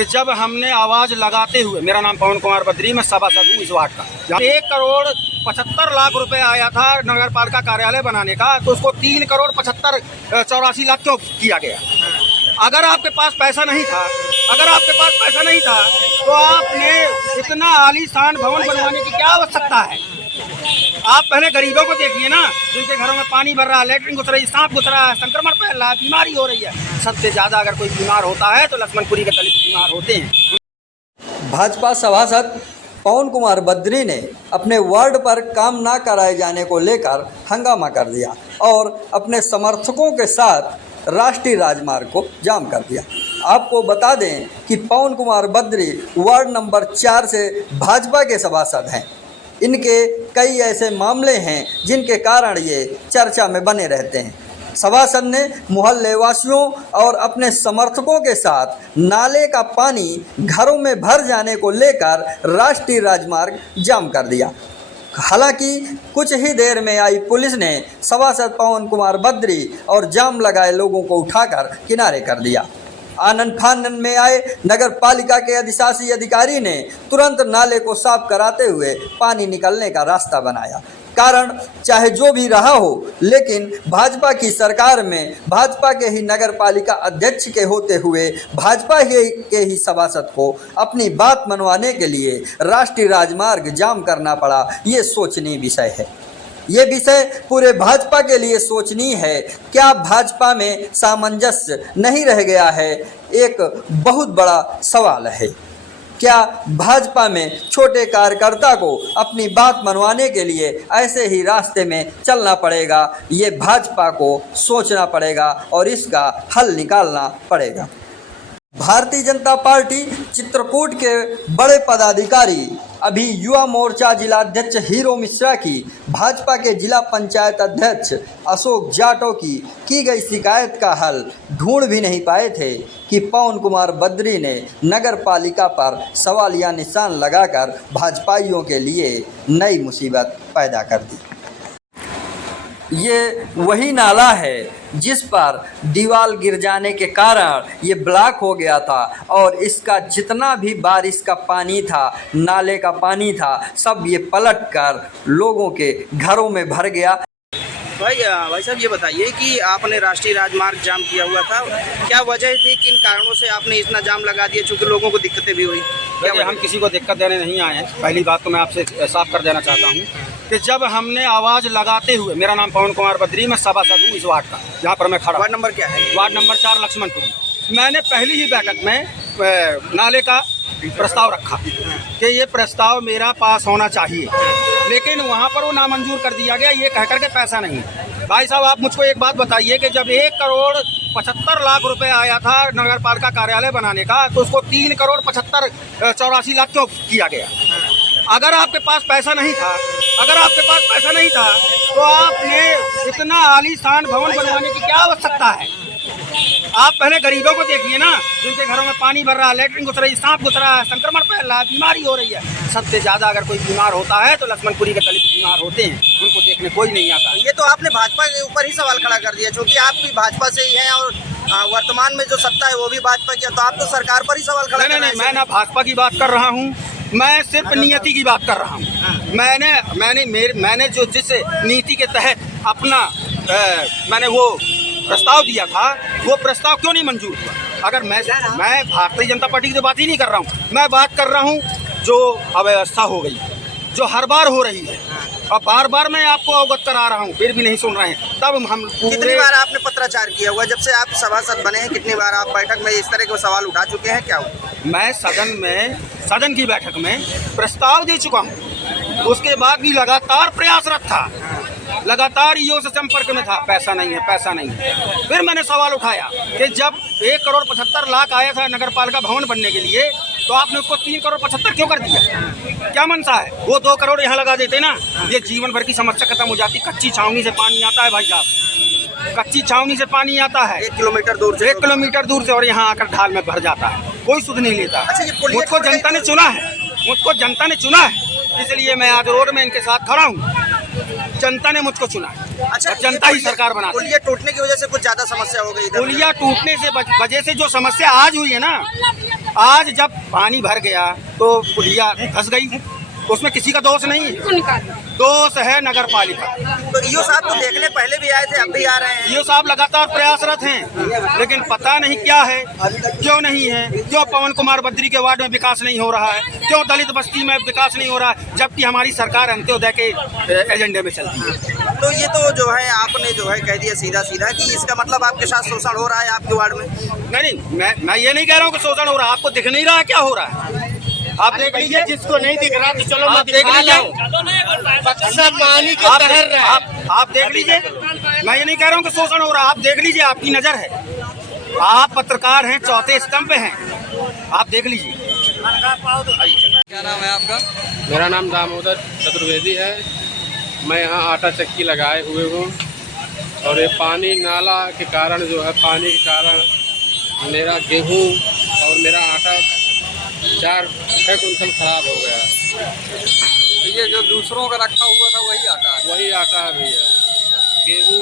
कि जब हमने आवाज़ लगाते हुए, मेरा नाम पवन कुमार बद्री, मैं सभासद हूँ इस वार्ड का। 1,75,00,000 रुपए आया था नगर पालिका कार्यालय बनाने का, तो उसको 3,75,84,00,000 क्यों किया गया? अगर आपके पास पैसा नहीं था, तो आपने इतना आलीशान भवन बनवाने की क्या आवश्यकता है? आप पहले गरीबों को देखिए ना, जिनके घरों में पानी भर रहा है, लेटरिन घुस रही है, सांप घुस रहा है, संक्रमण फैल रहा है, बीमारी हो रही है। सबसे ज्यादा अगर कोई बीमार होता है तो लक्ष्मणपुरी के दलित बीमार होते हैं। भाजपा सभासद पवन कुमार बद्री ने अपने वार्ड पर काम न कराए जाने को लेकर हंगामा कर दिया और अपने समर्थकों के साथ राष्ट्रीय राजमार्ग को जाम कर दिया। आपको बता दें कि पवन कुमार बद्री वार्ड नंबर 4 से भाजपा के सभासद हैं। इनके कई ऐसे मामले हैं जिनके कारण ये चर्चा में बने रहते हैं। सभासद ने मोहल्ले वासियों और अपने समर्थकों के साथ नाले का पानी घरों में भर जाने को लेकर राष्ट्रीय राजमार्ग जाम कर दिया। हालांकि कुछ ही देर में आई पुलिस ने सभासद पवन कुमार बद्री और जाम लगाए लोगों को उठाकर किनारे कर दिया। आनन फानन में आए नगर पालिका के अधिशासी अधिकारी ने तुरंत नाले को साफ कराते हुए पानी निकलने का रास्ता बनाया। कारण चाहे जो भी रहा हो, लेकिन भाजपा की सरकार में भाजपा के ही नगर पालिका अध्यक्ष के होते हुए भाजपा के ही सभासद को अपनी बात मनवाने के लिए राष्ट्रीय राजमार्ग जाम करना पड़ा। ये सोचनीय विषय है। ये विषय पूरे भाजपा के लिए सोचनीय है। क्या भाजपा में सामंजस्य नहीं रह गया है? एक बहुत बड़ा सवाल है। क्या भाजपा में छोटे कार्यकर्ता को अपनी बात मनवाने के लिए ऐसे ही रास्ते में चलना पड़ेगा? ये भाजपा को सोचना पड़ेगा और इसका हल निकालना पड़ेगा। भारतीय जनता पार्टी चित्रकूट के बड़े पदाधिकारी अभी युवा मोर्चा जिलाध्यक्ष हीरो मिश्रा की भाजपा के जिला पंचायत अध्यक्ष अशोक जाटव की गई शिकायत का हल ढूंढ भी नहीं पाए थे कि पवन कुमार बद्री ने नगर पालिका पर सवालिया निशान लगाकर भाजपाइयों के लिए नई मुसीबत पैदा कर दी। ये वही नाला है जिस पर दीवार गिर जाने के कारण ये ब्लॉक हो गया था और इसका जितना भी बारिश का पानी था, नाले का पानी था, सब ये पलट कर लोगों के घरों में भर गया। भाई साहब ये बताइए कि आपने राष्ट्रीय राजमार्ग जाम किया हुआ था, क्या वजह थी, किन कारणों से आपने इतना जाम लगा दिया? चूँकि लोगों को दिक्कतें भी हुई। देखिए, हम किसी को दिक्कत देने नहीं आए हैं। पहली बात तो मैं आपसे साफ कर देना चाहता हूँ कि जब हमने आवाज़ लगाते हुए, मेरा नाम पवन कुमार बद्री, मैं सभासद हूँ इस वार्ड का, जहाँ पर मैं खड़ा। वार्ड नंबर क्या है? Ward number 4 Laxmanpuri. मैंने पहली ही बैठक में नाले का प्रस्ताव रखा कि ये प्रस्ताव मेरा पास होना चाहिए, लेकिन वहाँ पर वो नामंजूर कर दिया गया, ये कह करके पैसा नहीं। भाई साहब, आप मुझको एक बात बताइए कि जब 1,75,00,000 रुपए आया था नगर पालिका कार्यालय बनाने का, तो उसको 3,75,84,00,000 क्यों किया गया? अगर आपके पास पैसा नहीं था, तो आपने इतना आलीशान भवन बनवाने की क्या आवश्यकता है? आप पहले गरीबों को देखिए ना, जिनके घरों में पानी भर रहा है, लेटरिन घुस रही है, सांप घुस रहा है, संक्रमण फैल रहा है, बीमारी हो रही है। सबसे ज्यादा अगर कोई बीमार होता है तो लक्ष्मणपुरी के दलित बीमार होते हैं, उनको देखने कोई नहीं आता। ये तो आपने भाजपा के ऊपर ही सवाल खड़ा कर दिया, क्योंकि आप भी भाजपा से ही हैं और वर्तमान में जो सत्ता है वो भी भाजपा की है, तो आप तो सरकार पर ही सवाल खड़ा कर रहे हैं। नहीं, मैं ना भाजपा की बात कर रहा हूँ, मैं सिर्फ नियति की बात कर रहा हूँ। मैंने जो जिस नीति के तहत अपना मैंने वो प्रस्ताव दिया था, वो प्रस्ताव क्यों नहीं मंजूर हुआ? अगर मैं भारतीय जनता पार्टी की तो बात ही नहीं कर रहा हूँ, मैं बात कर रहा हूँ जो अव्यवस्था हो गई, जो हर बार हो रही है, और बार बार मैं आपको अवगत करा रहा हूँ, फिर भी नहीं सुन रहे हैं। तब हम कितनी बार आपने पत्राचार किया हुआ? जब से आप सभासद बने हैं, कितनी बार आप बैठक में इस तरह के सवाल उठा चुके हैं? क्या हुआ? मैं सदन की बैठक में प्रस्ताव दे चुका हूँ, उसके बाद भी लगातार प्रयासरत था, लगातार ईओ से संपर्क में था, पैसा नहीं है। फिर मैंने सवाल उठाया कि जब 1,75,00,000 आया था नगर पालिका भवन बनने के लिए, तो आपने उसको 3,75,00,000 क्यों कर दिया? क्या मनसा है? वो 2 करोड़ यहाँ लगा देते ना, ये जीवन भर की समस्या खत्म हो जाती। कच्ची छावनी से पानी आता है भाई साहब, कच्ची छावनी से पानी आता है 1 किलोमीटर दूर से, 1 किलोमीटर दूर से, और यहाँ आकर ढाल में भर जाता है, कोई सुध नहीं लेता। अच्छा, मुझको जनता ने चुना है, इसलिए मैं आज रोड में इनके साथ खड़ा हूँ। जनता ने मुझको चुना। अच्छा, जनता ही सरकार बना। पुलिया टूटने की वजह से कुछ ज्यादा समस्या हो गई? पुलिया टूटने से वजह से जो समस्या आज हुई है ना, आज जब पानी भर गया तो पुलिया धंस गई, उसमें किसी का दोष नहीं है, दोष है नगर पालिका। तो ईओ साहब तो देखने पहले भी आए थे, अब भी आ रहे हैं। ये साहब लगातार प्रयासरत हैं, लेकिन पता नहीं क्या है, क्यों नहीं है, क्यों पवन कुमार बद्री के वार्ड में विकास नहीं हो रहा है, क्यों दलित बस्ती में विकास नहीं हो रहा है, जबकि हमारी सरकार अंत्योदय के एजेंडे में चलती है। तो ये तो जो है आपने जो है कह दिया सीधा सीधा कि इसका मतलब आपके साथ शोषण हो रहा है आपके वार्ड में। नहीं, मैं ये नहीं कह रहा हूँ कि शोषण हो रहा है, आपको दिख नहीं रहा है क्या हो रहा है, आप देख लीजिए। जिसको नहीं दिख रहा तो चलो आप देख लीजिए, पानी के तहर रहे हैं। आप देख लीजिए, मैं ये नहीं कह रहा हूँ कि शोषण हो रहा है, आप देख लीजिए, आपकी नजर है, आप पत्रकार हैं, चौथे स्तंभ पे हैं, आप देख लीजिए। क्या नाम है आपका? मेरा नाम दामोदर चतुर्वेदी है। मैं यहाँ आटा चक्की लगाए हुए हूँ और ये पानी नाला के कारण जो है, पानी के कारण मेरा गेहूँ और मेरा आटा 4-6 कुंटल खराब हो गया। तो ये जो दूसरों का रखा हुआ था वही आटा है? वही आटा है भैया, गेहूँ